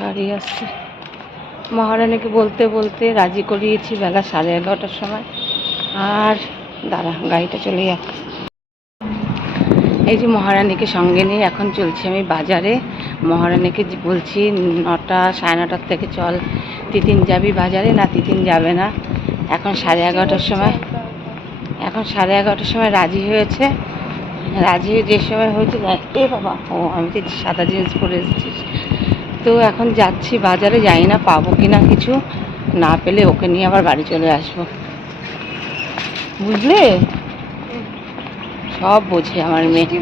গাড়ি আসছে। মহারানীকে বলতে বলতে রাজি করিয়েছি বেলা সাড়ে এগারোটার সময়। আর দাঁড়া, গাড়িটা চলে যাচ্ছে এই যে মহারানীকে সঙ্গে নিয়ে এখন চলছি আমি বাজারে। মহারানীকে বলছি, নটা, সাড়ে নটার থেকে চল। তিতিন যাবি বাজারে না তিতিন যাবে না? এখন সাড়ে এগারোটার সময়। এখন সাড়ে এগারোটার সময় রাজি হয়েছে। রাজি হয়ে যে সময় হয়েছে, এ বাবা, ও, আমি তো সাদা জিন্স পরে এসেছিস তো এখন যাচ্ছি বাজারে যাই না পাবো কি না কিছু। না পেলে ওকে নিয়ে আবার বাড়ি চলে আসব। বুঝলে? সব বোঝে আমার মেয়ে।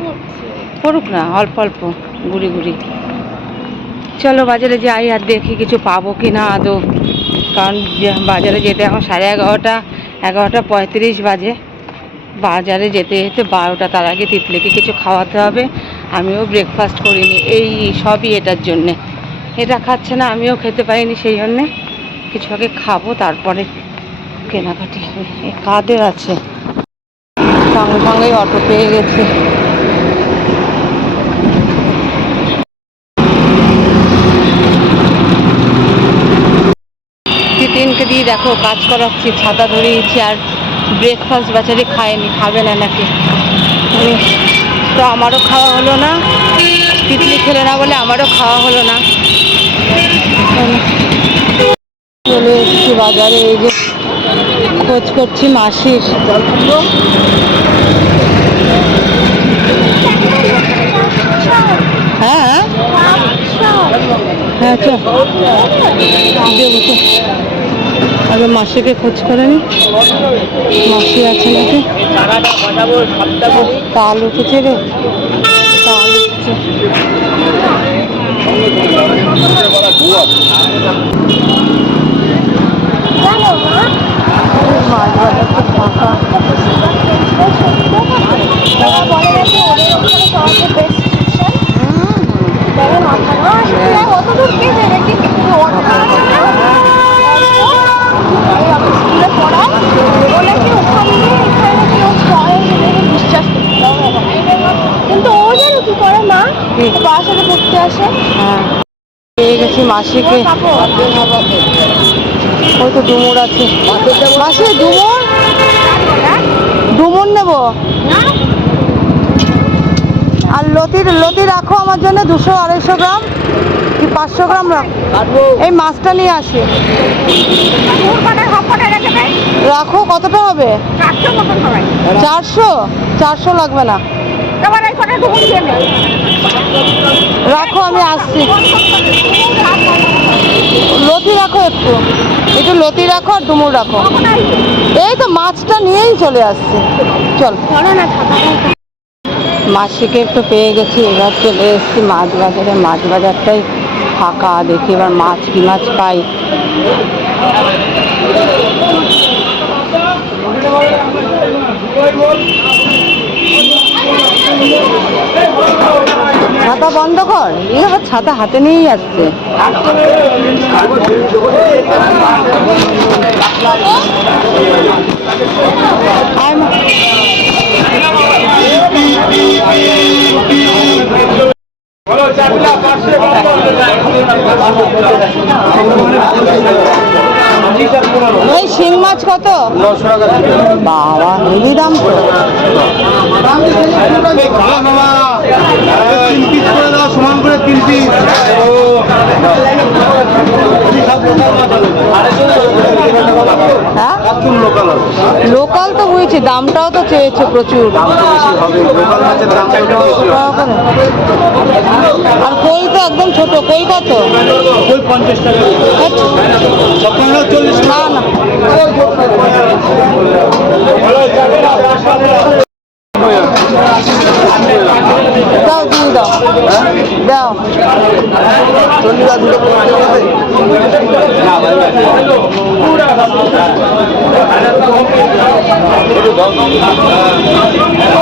পড়ুক না অল্প অল্প গুড়ি গুড়ি। চলো বাজারে যাই আর দেখি কিছু পাবো কি না আদৌ। কারণ বাজারে যেতে এখন সাড়ে এগারোটা এগারোটা পঁয়ত্রিশ বাজে। বাজারে যেতে যেতে বারোটা তার আগে তিতলিকে কিছু খাওয়াতে হবে। আমিও ব্রেকফাস্ট করিনি এই সবই এটার জন্যে। এটা খাচ্ছে না, আমিও খেতে পারিনি সেই জন্যে। কিছু আগে খাব, তারপরে কেনাকাটি হবে। কাদের আছে? সঙ্গে সঙ্গেই অটো পেয়ে গেছে। তিনকে দিয়ে দেখো, কাজ করাচ্ছি, ছাতা ধরিয়েছি, আর ব্রেকফাস্ট বেচারি খায়নি, খাবে না নাকি? তো আমারও খাওয়া হলো না। তিতলি খেলে না বলে আমারও খাওয়া হলো না। চলে এসেছি বাজারে, এই যে খোঁজ করছি মাসির। হ্যাঁ হ্যাঁ। চল। দেবো আগে মাসিকে খোঁজ করে নি। মাসি আছে নাকি? তাল উঠেছে রে। তাল উঠেছে। কিন্তু ও জানো কি করে মা? বাসাতে পড়তে আসে। হ্যাঁ। পেয়ে গেছি মাসিকে। ওই তো ডুমুর আছে। মাসি ডুমুর? ডুমুর নেব? আর লতির লতি রাখো আমার জন্য দুশো আড়াইশো গ্রাম। কি পাঁচশো গ্রাম রাখ। এই মাছটা নিয়ে আসি। রাখো কতটা হবে। চারশো? চারশো লাগবে না। রাখো আমি আসছি। লতি রাখো একটু। একটু লতি রাখো আর ডুমুর রাখো। এই তো মাছটা নিয়েই চলে আসছি। চল। মাসিকে একটু পেয়ে গেছি এবার চলে এসেছি মাছ বাজারে মাছ বাজারটাই ফাঁকা দেখি এবার মাছ কি মাছ পাই ছাতা বন্ধ কর। এই আবার ছাতা হাতে নিয়েই আসছে। এই শিং মাছ কত? বাবা হেভি দাম তো লোকাল তো বুঝেছি দামটাও তো চেয়েছে প্রচুর। আর কই তো একদম ছোট কই কত? না না দাও দিয়ে দাও দুটো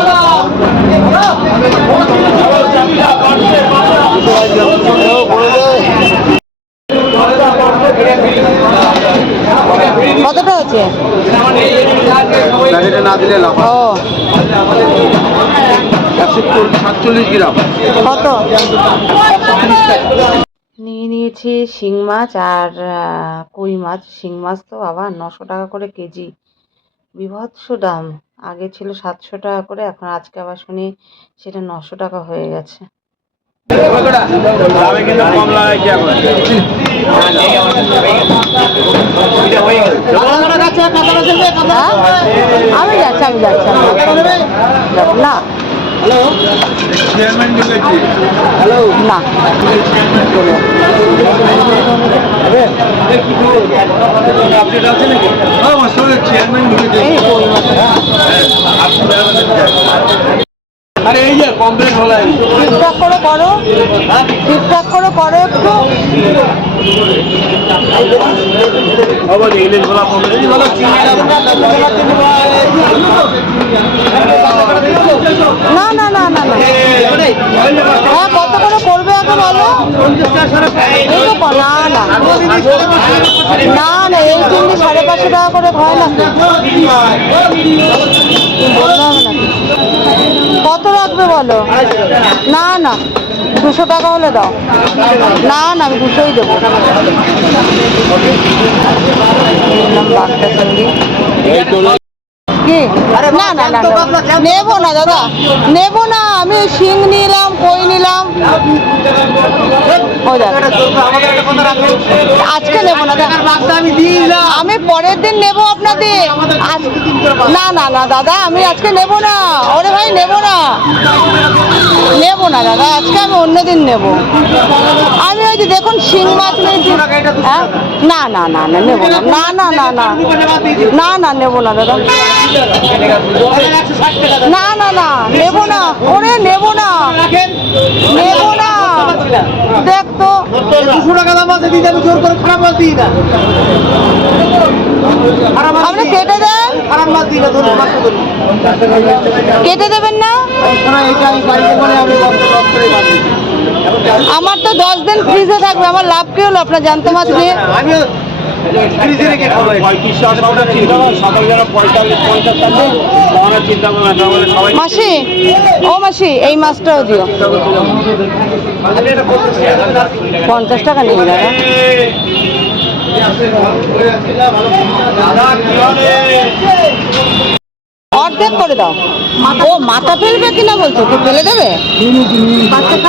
না কতটা হচ্ছে না দিলে লাভ ও। সাতচল্লিশ গ্রাম। কত? নিয়ে নিয়েছি নিয়েছি শিং মাছ আর কই মাছ? শিং মাছ তো বাবা নশো টাকা করে কেজি। বিভৎস দাম। আগে ছিল সাতশো টাকা করে এখন আজকে আবার শুনি সেটা নশো টাকা হয়ে গেছে। আমি হ্যাঁ? আমি যাচ্ছি আমি যাচ্ছি আমি না চেয়ারম্যান ঢুকেছি। হ্যালো না। আপডেট আছে নাকি? হ্যাঁ সঙ্গে চেয়ারম্যান মাছ আরে এই যে কমপ্লেন হলো। ঠিকঠাক করে করো ঠিকঠাক করে করো একটু। না না না না না। হ্যাঁ কত করে করবে আগে বলো? না না। না না, এই চিংড়ি সাড়ে পাঁচশো টাকা করে হয় না। কত রাখবে বলো? না না। দুশো টাকা হলে দাও। না না আমি দুশোই দেবো। না না না। নেব না দাদা নেব না আমি শিং নিলাম কই নিলাম আজকে নেব না। আমি পরের দিন নেব আপনাদের না না না দাদা আমি আজকে নেব না ওরে ভাই নেব না নেব না দাদা আজকে আমি অন্য দিন নেব আমি ওই যে দেখুন শিং মাছ নিয়েছি হ্যাঁ না না না না নেব না না না না না না না নেব না দাদা না না না নেব না ওরে নেব না নেব না। দেখ তো। দুশো টাকা দাম আছে দিদি আমি জোর করে খারাপ মাছ দিই না। আপনি কেটে দেন খারাপ মাছ দিই না কেটে দেবেন না। আমার তো দশ দিন ফ্রিজে থাকবে আমার লাভ কি হলো? আপনার জ্যান্ত মাছ আমিও ফ্রিজে রেখে খাব পঁয়ত্রিশ টাকা চিন্তা সকাল যারা পঁয়তাল্লিশ পঞ্চাশ টাকা তখন চিন্তা করবে না সবাই মাসি ও মাসি এই মাছটাও দিও। পঞ্চাশ টাকা নিবি দাদা। অর্ধেক করে দাও। ও মাথা ফেলবে কিনা বলছো? তো ফেলে দেবে? আচ্ছা।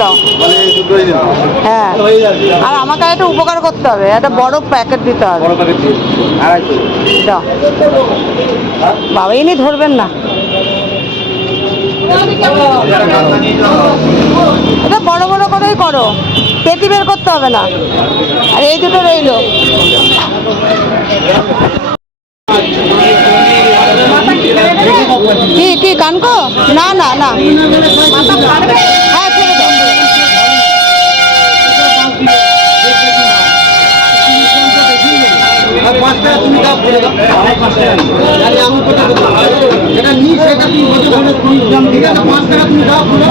দাও। হ্যাঁ। আর আমাকে একটা উপকার করতে হবে একটা বড় প্যাকেট দিতে হবে। দাও। বাবা ইনি ধরবেন না। এটা বড় বড় করেই করো। পেটি বের করতে হবে না। আর এই দুটো রইল। কি কি কানকো? না না না। হ্যাঁ ছেড়ে দাও পাঁচ টাকা তুমি দাও। বলে আমি এটা নিই সেটা তুমি বলছো বলে তুমি দাম ঠিক আছে? পাঁচ টাকা তুমি দাও বলে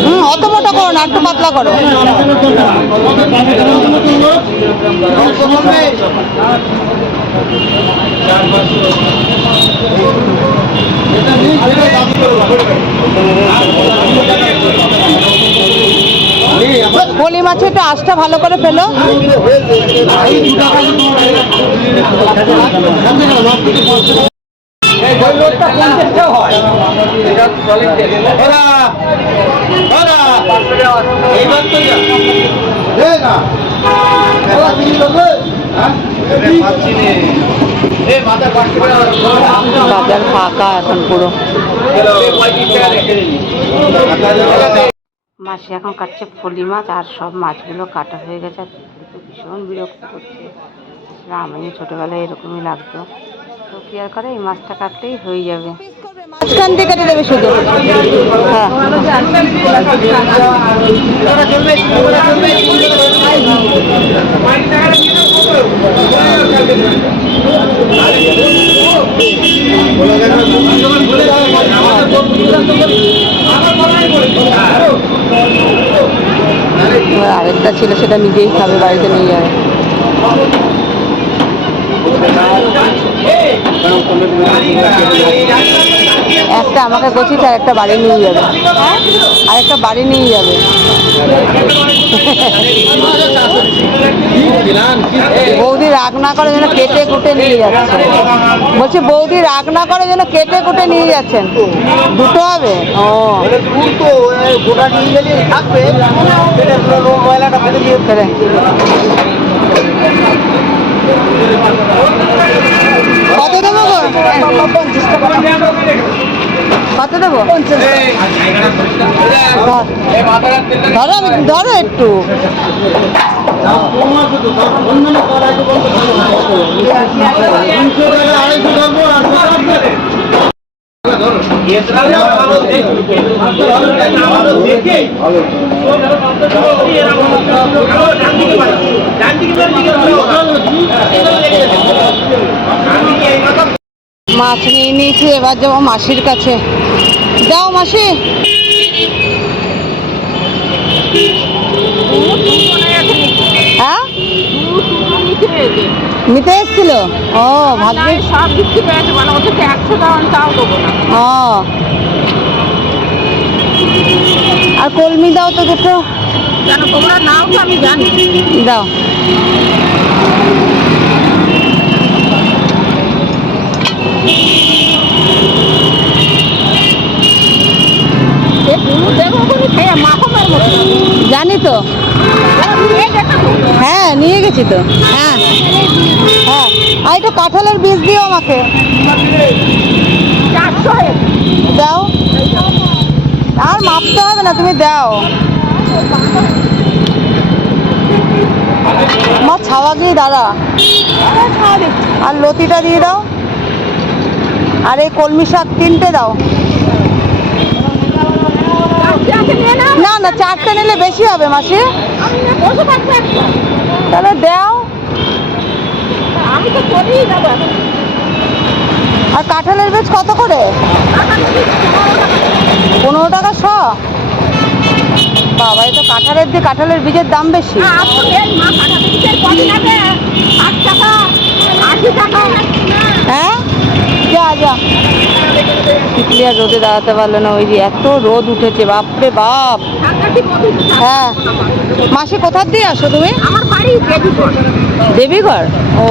হুম অত মোটা করো না একটু পাতলা করো। পাচ্ছি নে এ মাথা পাঁচশো টাকা বাজার ফাঁকা এখন পুরো। মাসি এখন কাটছে ফলি মাছ আর সব মাছগুলো কাটা হয়ে গেছে। আর ভীষণ বিরক্ত করছে। আমিও ছোটোবেলায় এরকমই লাগতো। তো কি আর করে এই মাছটা কাটলেই হয়ে যাবে। মাঝখান দিয়ে কেটে দেবে শুধু? হ্যাঁ। আরেকটা ছেলে সেটা নিজেই খাবে, বাড়িতে নিয়ে যাবে একটা আমাকে তো আর একটা বাড়ি নিয়ে যাবে। আর একটা বাড়ি নিয়ে যাবে। বৌদি রাগ না করে যেন কেটে কুটে নিয়ে যাচ্ছে। বলছি, বৌদি রাগ না করে যেন কেটে কুটে নিয়ে যাচ্ছেন। দুটো হবে? ও। কত দেবো কত দেবো? ধর। আমি- ধরো একটু। দাম মাছ নিয়ে নিয়েছি এবার যাব মাসির কাছে। যাও মাসি। হ্যাঁ? নিতে এসছিল? ও ভাগ্যে সব বিক্রি পেয়েছে মানে তো একশো টাকা তাও দেবো না। ও। আর কলমি দাও তো দুটো। কেন তোমরা নাও তো আমি জানি। দাও। জানি তো। হ্যাঁ নিয়ে গেছি তো। হ্যাঁ। হ্যাঁ। আর একটু কাঁঠালের বীজ দিও আমাকে। দাও। আর মাপতে হবে না, তুমি দাও। মা, ছাওয়া গিয়ে দাঁড়া। আর লতিটা দিয়ে দাও। আর এই কলমি শাক তিনটে দাও। না না, চারটে নিলে বেশি হবে মাসি। তাহলে দাও। আর কাঁঠালের বীজ কত করে? পনেরো টাকা শ। বাবা, এই তো কাঁঠালের দিয়ে কাঁঠালের বীজের দাম বেশি। ষাট টাকা টাকা। হ্যাঁ? যা যা। তিতলি আর রোদে দাঁড়াতে পারল না ওই যে এত রোদ উঠেছে বাপরে বাপ। হ্যাঁ। মাসি কোথার দিয়ে আসো তুমি? আমার বাড়ি দেবীগড়। ও।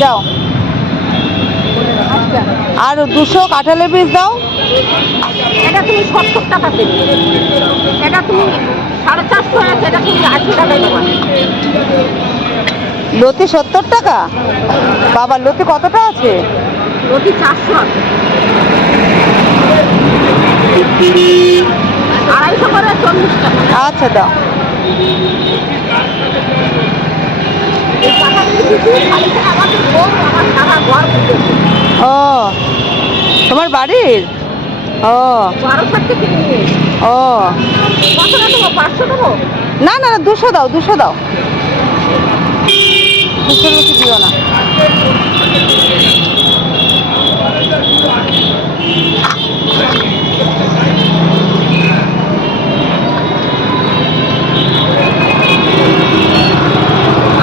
যাও। আর দুশো কাঁঠালের বীজ দাও। এটা তুমি সত্তর টাকা দেবে এটা তুমি সাড়ে চারশো আছে এটা তুমি আশি টাকা দেবে লতি সত্তর টাকা? বাবা লতি কতটা আছে? রুটি চারশো আছে। আড়াইশো করে চল্লিশ টাকা। আচ্ছা দাও। ও তোমার বাড়ির? ও। ও। না না দুশো দাও দুশো দাও। দুশোর বেশি দিও না।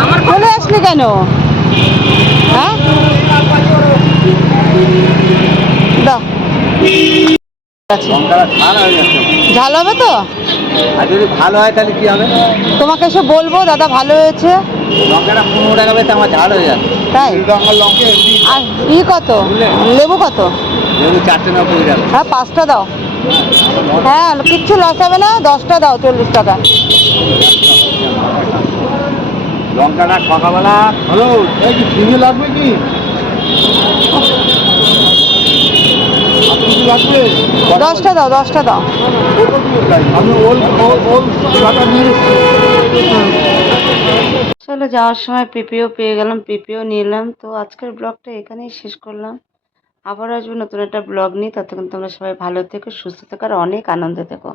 আমার চলে আসলি কেন? হ্যাঁ? দাও। ঝাল ঝাল হবে তো? আর যদি ভালো হয় তাহলে কি হবে? তোমাকে এসে বলব দাদা ভালো হয়েছে। লঙ্কাটা পনেরো টাকা পেতে আমার ঝাল হয়ে যাচ্ছে। তাই? আর ই কত? লেবু কত? লেবু চারটে নব্বই টাকা হ্যাঁ পাঁচটা দাও। হ্যাঁ কিচ্ছু লস হবে না দশটা দাও চল্লিশ টাকা। লঙ্কাটা সকালবেলা হ্যালো এই কি লাগবে কি? দশটা দাও দশটা দাও। চলো যাওয়ার সময় পিপিও পেয়ে গেলাম, পিপিও নিলাম। তো আজকের ব্লগটা এখানেই শেষ করলাম। আবার আসব নতুন একটা ব্লগ নিয়ে। ততক্ষণ তোমরা সবাই ভালো থেকো, সুস্থ থেকো, আর অনেক আনন্দ থেকো।